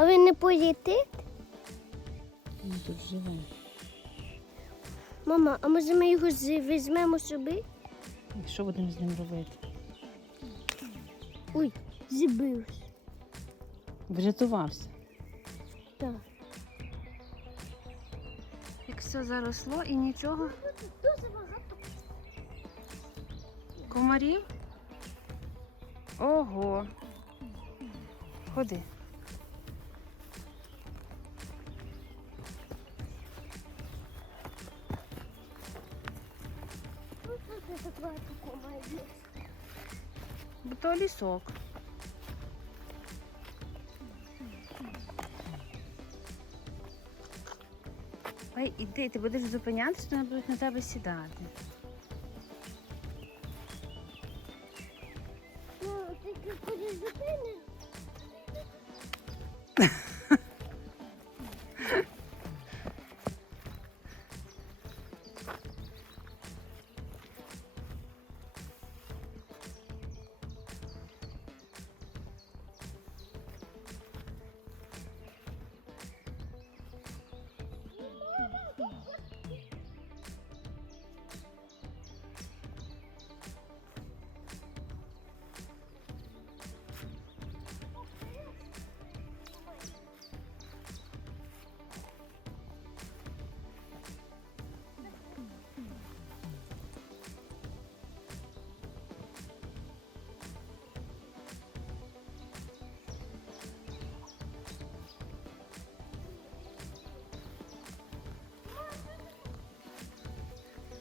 А ви не поїдете? Він тут живе. Мама, а може ми його візьмемо собі? І що будемо з ним робити? Ой, зібився. Врятувався. Так. Як все заросло і нічого. Дуже багато. Комарів? Ого. Ходи. Бо то лісок. Ой, іди, ти будеш зупинятися, то вони будуть на тебе сідати.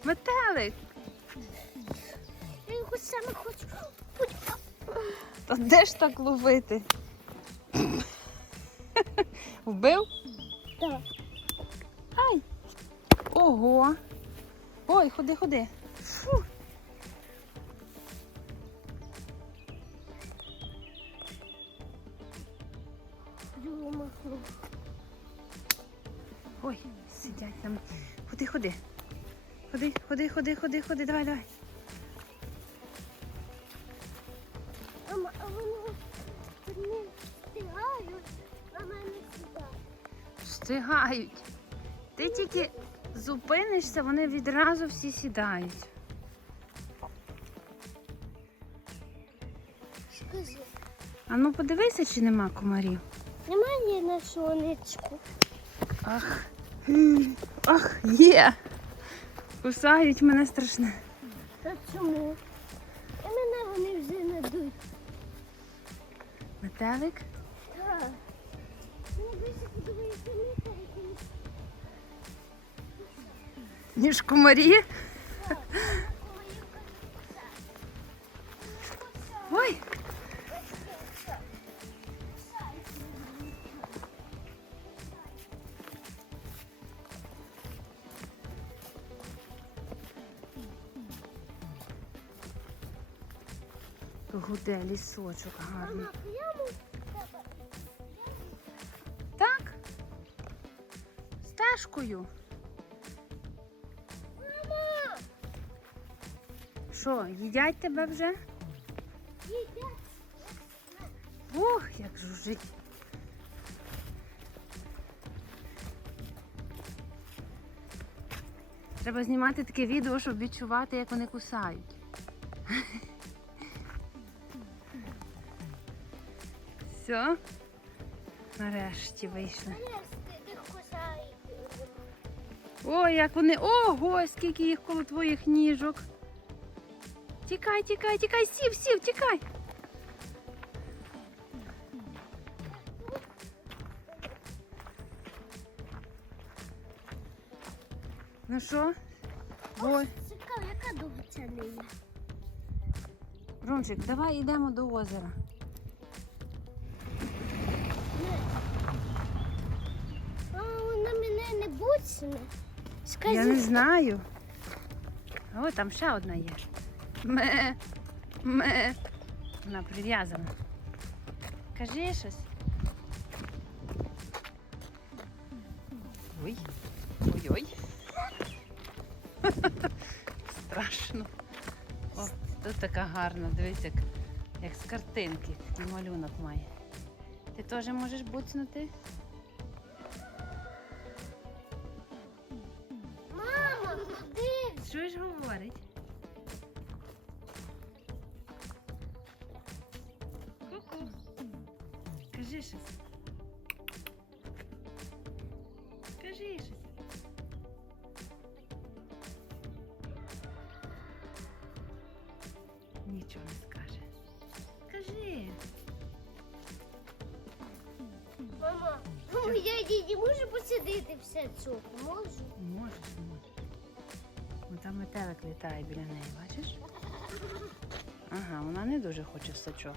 Метелик! Я його саме хочу. Та де ж так ловити? Вбив? Так. Ай! Ого! Ой, ходи, ходи. Ходи, ходи, давай, давай. Мама, а вони не встигають на мене сюди. Встигають. Ти тільки зупинишся, вони відразу всі сідають. Скажи, А ну подивися, чи нема комарів. немає на сонечку? Ах. Ах, є. Кусають мене страшне. Та чому? І мене вони вже не дуть. Метелик? Так. Мені більше подобається міта, Ніж комарі? Гуде лісочок гарний. Так? Стежкою. Мама! Що, їдять тебе вже? Їдять. Ох, як жужить. Треба знімати таке відео, щоб відчувати, як вони кусають. Все? Нарешті вийшли. Ой, як вони. Ого, скільки їх коло твоїх ніжок. Тікай, тікай, тікай, сів, сів, тікай. Ну що? Ой, Цікаво, яка довга ця лінія? Рончик, давай йдемо до озера. Буцне. Скажи, Я не знаю. О, там ще одна є. Ме. Ме. Вона прив'язана. Кажи щось. Ой. Ой-ой. Страшно. О, тут така гарна, дивись, як, як з картинки. Такий малюнок має. Ти теж можеш буцнути? Кажи щось. Кажи щось. Нічого не скаже. Кажи. Мама, ну я діді можу посидіти все цього? Можу. Можеш, можеш. Ну там метелик літає біля неї, бачиш? Ага, вона не дуже хоче в сачок.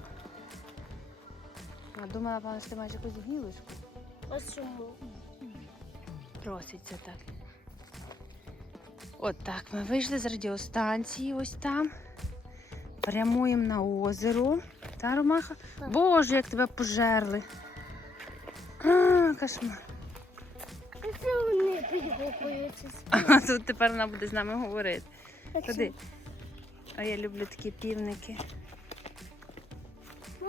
Я думала, що ти маєш якусь гілочку. А чому? Проситься так. От так, ми вийшли з радіостанції, ось там. Прямуємо на озеро. Та, Ромаха? Боже, як тебе пожерли. А, кошмар. Це вони. А тут тепер вона буде з нами говорити. Ходи. А я люблю такі півники.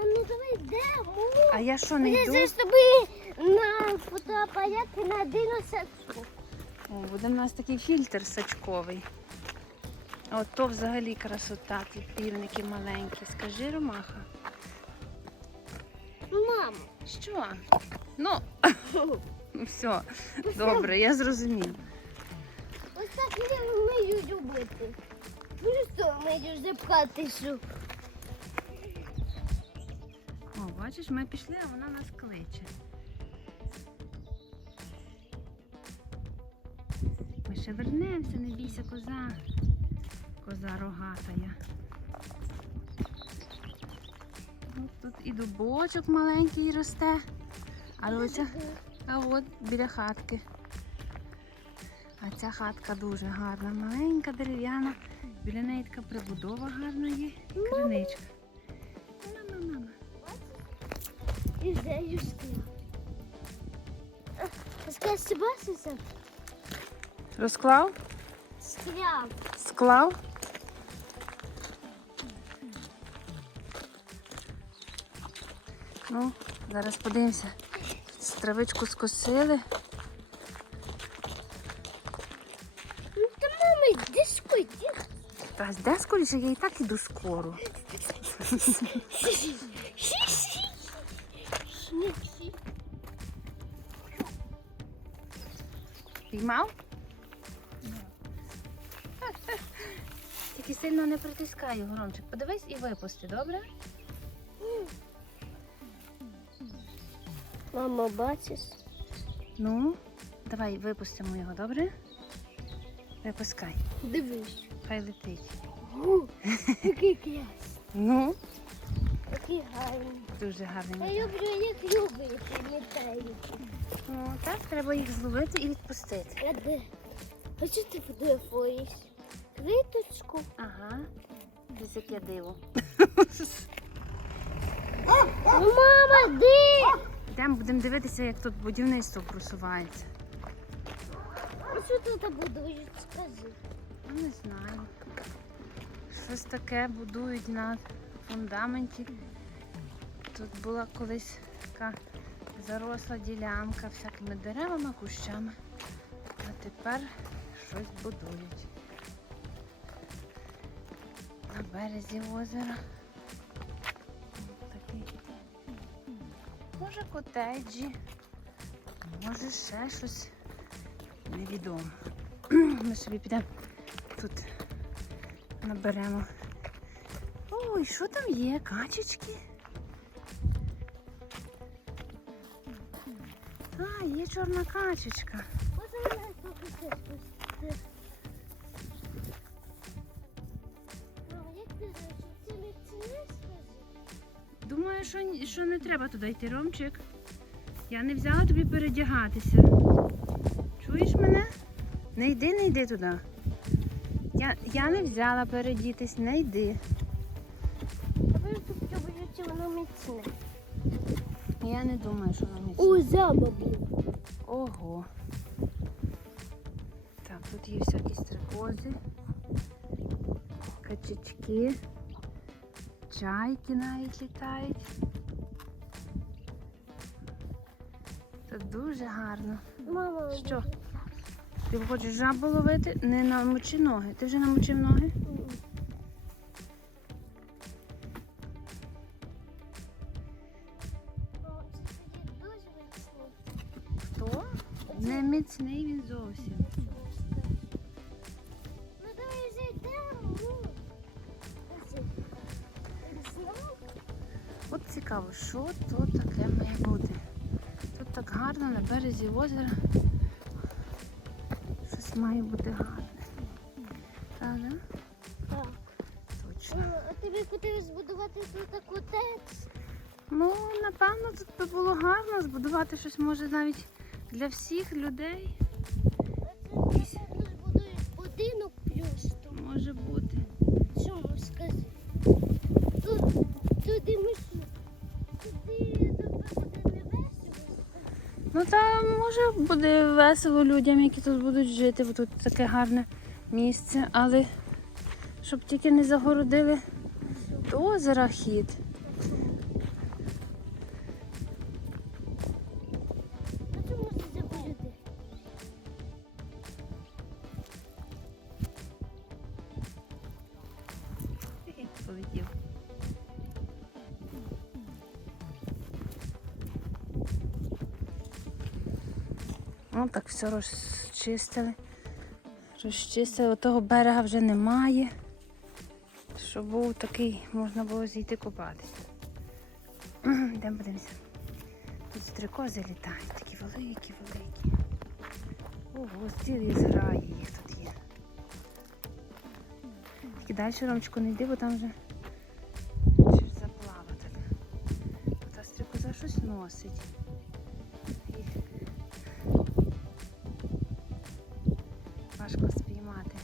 Мам, ну давай йдемо. А я що не Я йду? зараз тобі на фотоапараті надину сачку. О, буде в нас такий фільтр сачковий. От то взагалі красота, ті півники маленькі. Скажи, Ромаха. Мама. Що? Ну, все, добре, я зрозумів. Ось так я вмію любити. Дуже що вмію запхати що. О, бачиш, ми пішли, а вона нас кличе. Ми ще вернемося, не бійся, коза. Коза рогатая. От тут і дубочок маленький росте. А оця, а от біля хатки. А ця хатка дуже гарна, маленька, дерев'яна. Біля неї така прибудова гарна є. Криничка. І зею скляв. Скажи, бачишся? Розклав? Скляв. Склав? Ну, зараз подивимося. Травичку скосили. Ну та мама, йди скуди. Та де скоріше, я і так іду скоро. Піймав? Тільки сильно не притискай його, Ромчик. Подивись і випусти, добре? Мама, бачиш? Ну, давай випустимо його, добре? Випускай, Дивись. хай летить. Який клас. Ну, Який гарний. дуже гарний. Я люблю, як люблю, літають. Ну, так, треба їх зловити і відпустити. А де? А що ти фотографуєш? Квіточку. Ага. Десь яке диво. Ну, мама, де? Йдемо, будемо дивитися, як тут будівництво просувається. А що тут будують, скажи. Не знаю. Щось таке будують на фундаменті. Тут була колись така заросла ділянка всякими деревами, кущами. А тепер щось будують. На березі озера. Може котеджі, може ще щось невідомо. Ми собі підемо тут наберемо. Ой, що там є? Качечки? А, є чорна качечка. Думаю, що, що не треба туди йти, Ромчик. Я не взяла тобі передягатися. Чуєш мене? Не йди, не йди туди. Я, я не взяла передітись, не йди. Воно міцне. Я не думаю, що нам міцно. О, замок. Ого. Так, тут є всякі стрекози, качечки, чайки навіть літають. Тут дуже гарно. Мама, Що? Ти хочеш жабу ловити? Не намочи ноги. Ти вже намочив ноги? Цікаво, що тут таке має бути. Тут так гарно на березі озера. Щось має бути гарне. Правда? Так. Точно. Ну, А тобі хотілося збудувати тут таку текст? Ну, напевно, тут би було гарно збудувати щось може навіть для всіх людей. Буде весело людям, які тут будуть жити, бо тут таке гарне місце, але щоб тільки не загородили до озера хід. Ну так все розчистили. Розчистили, того берега вже немає. Щоб був такий, можна було зійти купатися. Йдемо подивимося. Тут стрикози літають, такі великі, великі. Ого, цілі зграї їх тут є. Тільки далі Ромчику не йди, бо там вже чи ж заплавати. Та стрикоза щось носить. Важко спіймати.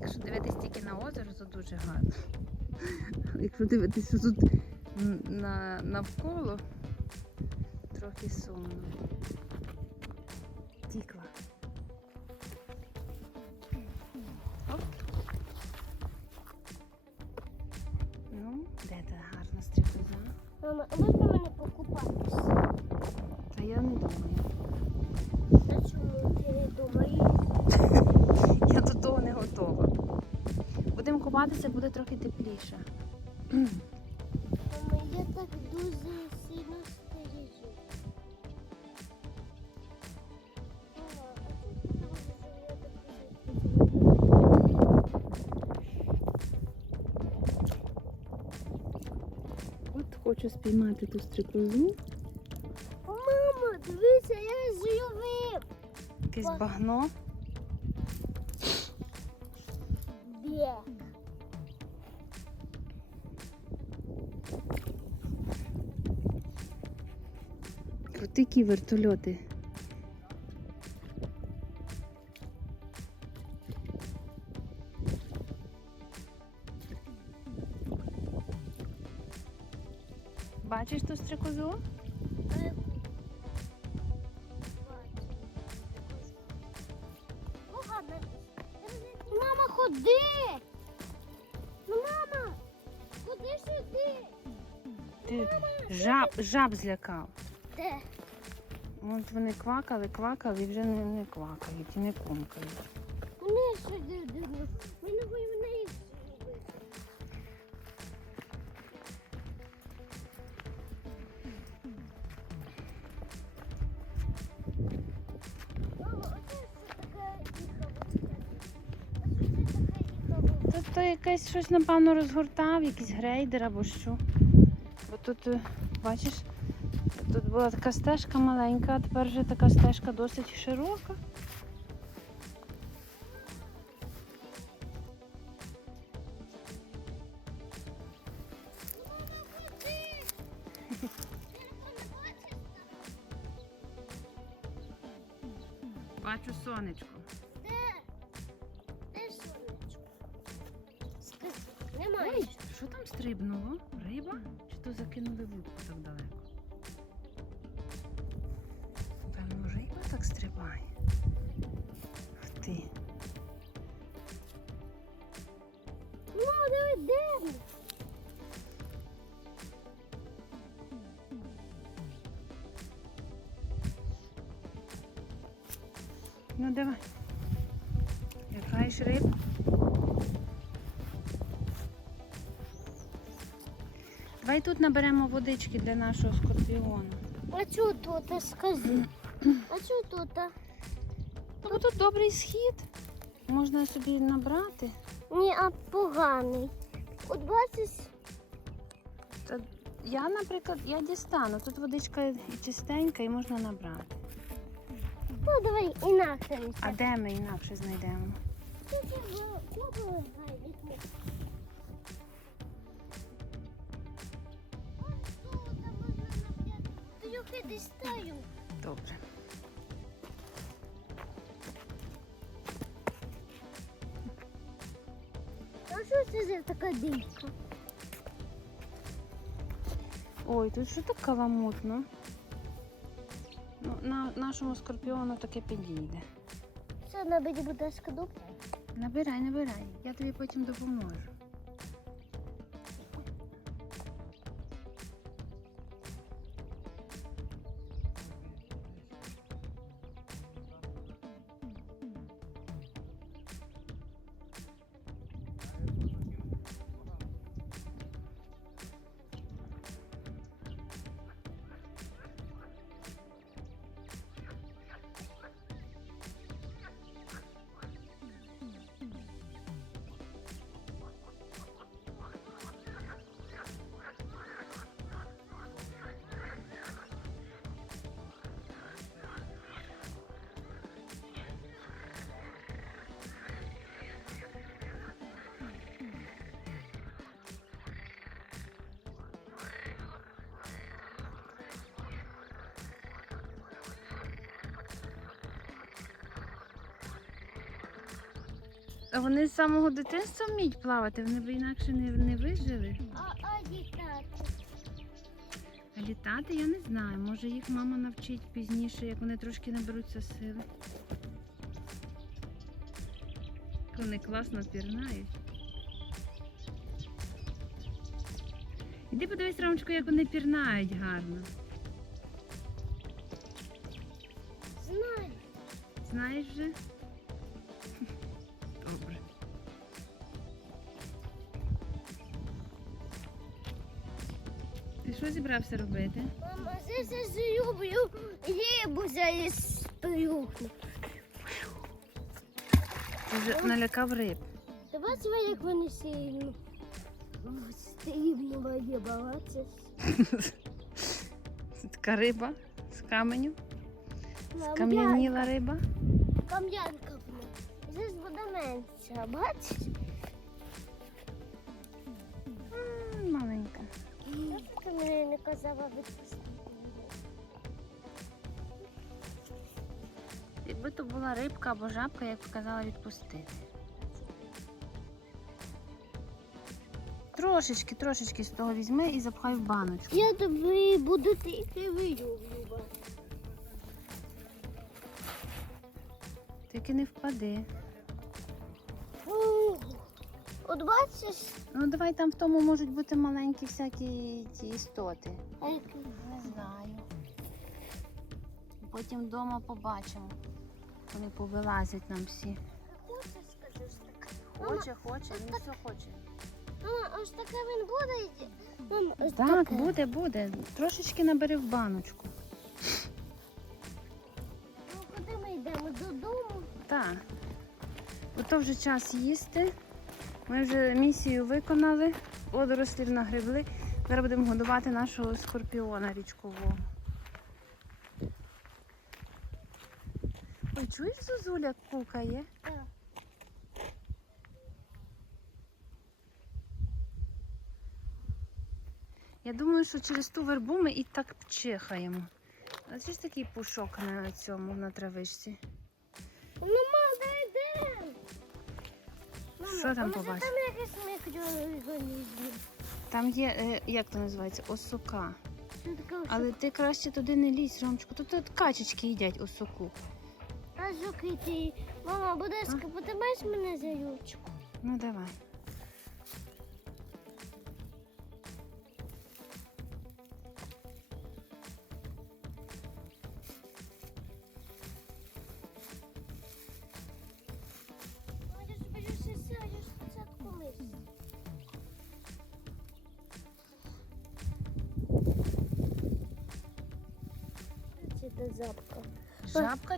Якщо дивитись тільки на озеро, то дуже гарно. Якщо дивитися тут на, навколо, трохи сумно. Тікла. Ну, де та гарна стрікоза? Мама, буде трохи тепліше. Я так дуже сильно стережу. От хочу спіймати ту стрікозу. Мама, дивися, я зловив. Якесь багно. Крутикі вертольоти. Бачиш ту стрікозу? Мама, ходи! Ну, мама, ходи сюди. Ти жаб, жаб злякав. Де? От вони квакали, квакали і вже не, не квакають і не комкають. Вони сюди дивно. Будемо на їх що що то якесь щось, напевно, розгортав, якийсь грейдер або що. Бо тут, е, бачиш, тут була така стежка маленька, а тепер вже така стежка досить широка. Бачу сонечко. Де? Де сонечко? Немає. Ой, що там стрибнуло? Риба? Чи то закинули вудку так далеко? так стрибай. Ух ти. Мамо, давай дерево. Ну давай. Якаєш риб. Давай тут наберемо водички для нашого скорпіону. А чого тут скажи? А чого тут? Ну, тут добрий схід. Можна собі набрати. Ні, а поганий. От бачиш, Та я, наприклад, я дістану. Тут водичка чистенька і можна набрати. ну давай інакше. А де ми інакше знайдемо? Трохи дістаю. Добре. Що це за така дійка? Ой, тут що так каламутно? Ну, на нашому скорпіону таке підійде. Що набить ласка, скадуб? Набирай, набирай. Я тобі потім допоможу. Вони з самого дитинства вміють плавати, вони б інакше не, не вижили. А, а дітати? А літати я не знаю. Може їх мама навчить пізніше, як вони трошки наберуться сили. Вони класно пірнають. Іди подивись, Ромчику, як вони пірнають гарно. Знаю. Знаєш вже? Що зібрався робити? Мама, зараз зроблю рибу зараз. Ти вже налякав риб. Ти бачила, як вони сильно стрібні воді бачиш? Це така риба з каменю. Скам'яніла риба. Кам'янка. Зараз буде менша, бачиш? Ти мені не казала відпустити? Якби то була рибка або жабка, я б сказала відпустити. Трошечки, трошечки з того візьми і запхай в баночку. Я тобі буду тільки вийовлювати. Тільки не впади. От бачиш, Ну давай там в тому можуть бути маленькі всякі ці істоти. а який? Не знаю. Потім вдома побачимо. Вони повилазять нам всі. Хочеш, скажеш так? Хоче, хоче, він все хоче. Мама, ось таке він буде? Мама, ось Так, таке. буде, буде. Трошечки набери в баночку. Ну, куди ми йдемо? Додому? Так. Ото вже час їсти. Ми вже місію виконали, водорослів нагребли. Зараз будемо годувати нашого скорпіона річкового. Ой, чуєш, Зозуля кукає? Я думаю, що через ту вербу ми і так чихаємо. А це ж такий пушок на цьому, на травичці. Ну. Що там а може побачиш? Там якийсь мікроорганізм. Там є, е, як то називається, осока. Що таке ось- Але ти краще туди не лізь, Ромчику. Тут, тут качечки їдять осоку. А жуки ті. Мама, будь ласка, потримаєш мене за ручку? Ну давай.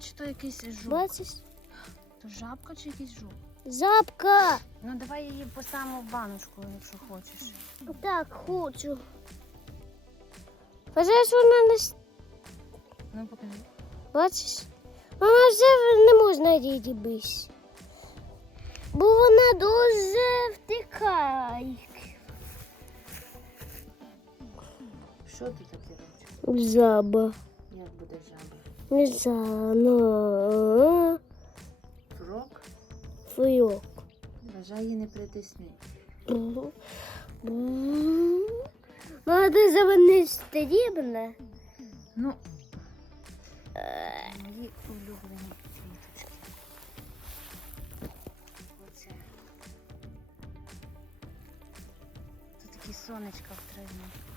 Чи то якийсь жук? Бачиш? То жабка чи якийсь жук? Запка! Ну давай її поставимо в баночку, якщо хочеш. Так, хочу. Бачиш, вона не с- Ну покажи. Бачиш? Вона вже не можна її бись. Бо вона дуже втикає. Що тут таке робиш? Жаба. Як буде жаба? Не знаю. ну, Фрок? Її не притисни. Вона дуже не стрібна. Ну, мої улюблені квіточки. Оце. Тут такі сонечка втримні. Бачиш?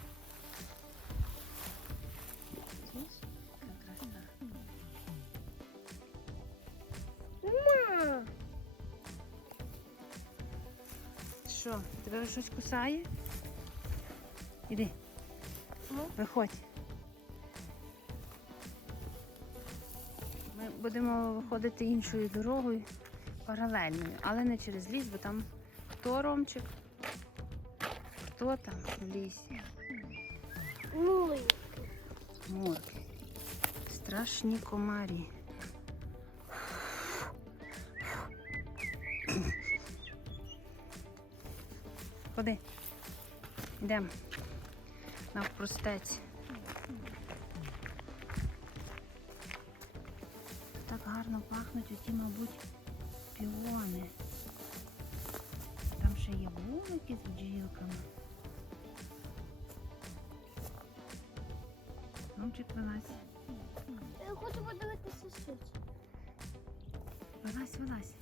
Тебе щось кусає? Іди. Ну? Виходь. Ми будемо виходити іншою дорогою, паралельною, але не через ліс, бо там хто ромчик? Хто там в лісі? Ну, Мурки. Страшні комарі. Ходи. Йдемо. Навпростець. Так гарно пахнуть оті, мабуть, піони. Там ще є вулики з бджілками. Ромчик, вилазь. я хочу подивитися щось. Вилазь, вилазь.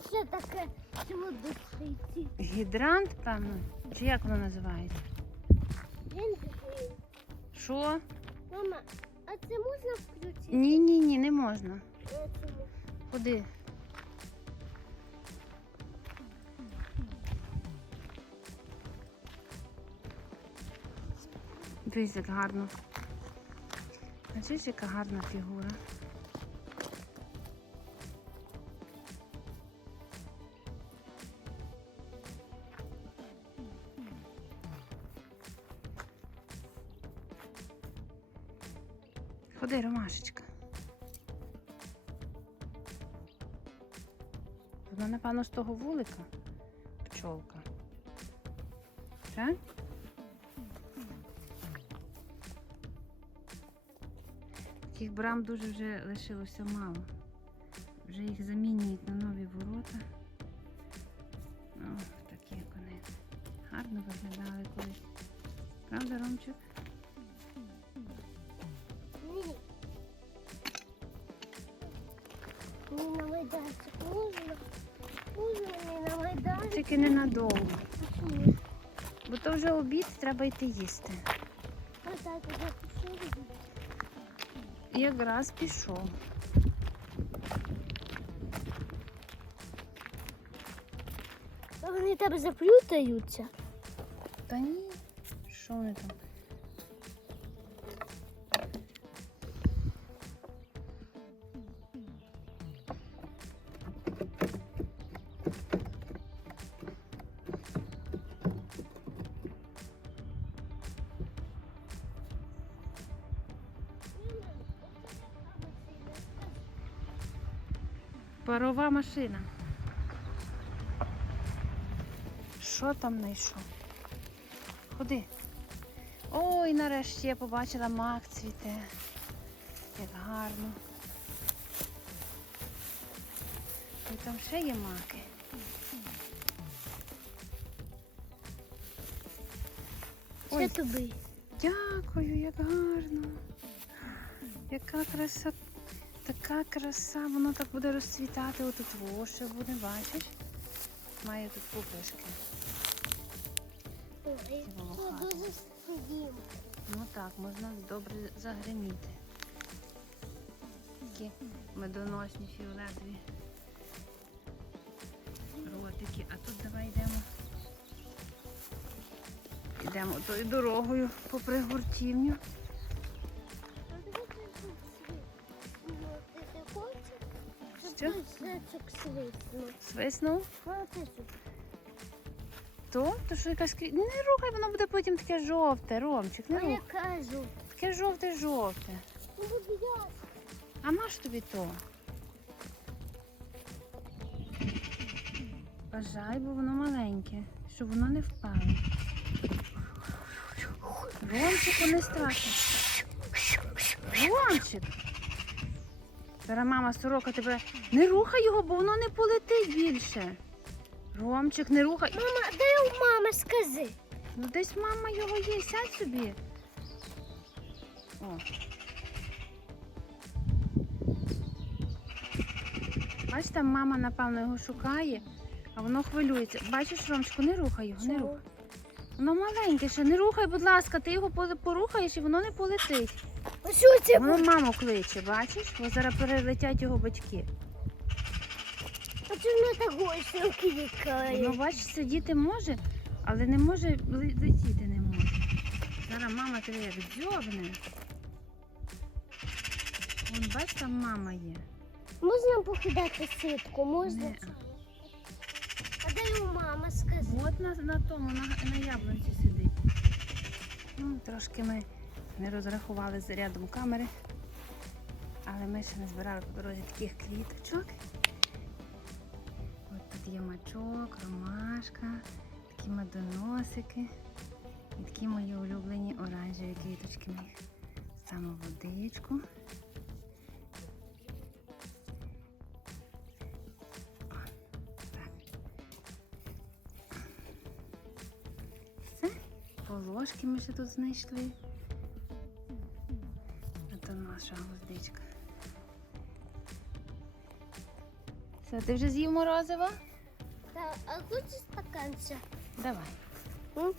Це таке, воду світить? Гідрант, певно. Чи як воно називається? Він такий. Що? Мама, а це можна включити? Ні, ні, ні, не можна. Чому? Дивись, як гарно. Бачиш, яка гарна фігура. Напевно, з того вулика пчолка. Так? Таких брам дуже вже лишилося мало. Вже їх замінюють на нові ворота. О, такі як вони. Гарно виглядали колись. Правда, Ромчик? Ні. Мені на майданчик можна? Можна мені на майданчик? Тільки ненадовго. Бо то вже обід, треба йти їсти. Якраз пішов. Та вони тебе заплютаються. Та ні. Що вони там? Парова машина. Що там знайшов? Ходи. Ой, нарешті я побачила мак цвіте. Як гарно. І там ще є маки. Ой, тобі. дякую, як гарно. Яка краса, така краса, воно так буде розцвітати. Отут воше буде, бачиш? Має тут пупишки. Ну так, можна добре загриміти. Такі медоносні фіолетові ротики. А тут давай йдемо Йдемо тою дорогою попри гуртівню. Що? свиснув. Свиснув. То? То що якась крі- Не рухай, воно буде потім таке жовте, Ромчик, не А я рухай. кажу, Таке жовте-жовте. ну буду я. А маш тобі то? Бажай, бо воно маленьке, щоб воно не впало. Ромчику не страшно. Ромчик! Зараз мама сорока тебе. Не рухай його, бо воно не полетить більше. Ромчик, не рухай. Мама, дай у мами скажи. Ну десь мама його є, сядь собі. О. Бач, там мама, напевно, його шукає, а воно хвилюється. Бачиш, Ромчику, не рухай його, не рухай. Воно маленьке ще, не рухай, будь ласка, ти його порухаєш і воно не полетить. Що це Воно маму кличе, бачиш? Бо зараз перелетять його батьки. А чому не так гучно Воно, клікає? бачиш, сидіти може, але не може летіти не може. Зараз мама тебе як дзьобне. Вон, бач, там мама є. Можна покидати сітку? Можна? Не. А дай у мами скажи. От на, на тому, на, на яблунці сидить. Ну, трошки ми не розрахували з рядом камери, але ми ще не збирали по дорозі таких квіточок. От тут є мачок, ромашка, такі медоносики і такі мої улюблені оранжеві квіточки. Ми їх ставимо в водичку. Все. Полошки ми ще тут знайшли. Наша гвоздичка. Все, ти вже з'їв морозиво? Да, а хочеш стаканця? Давай. М?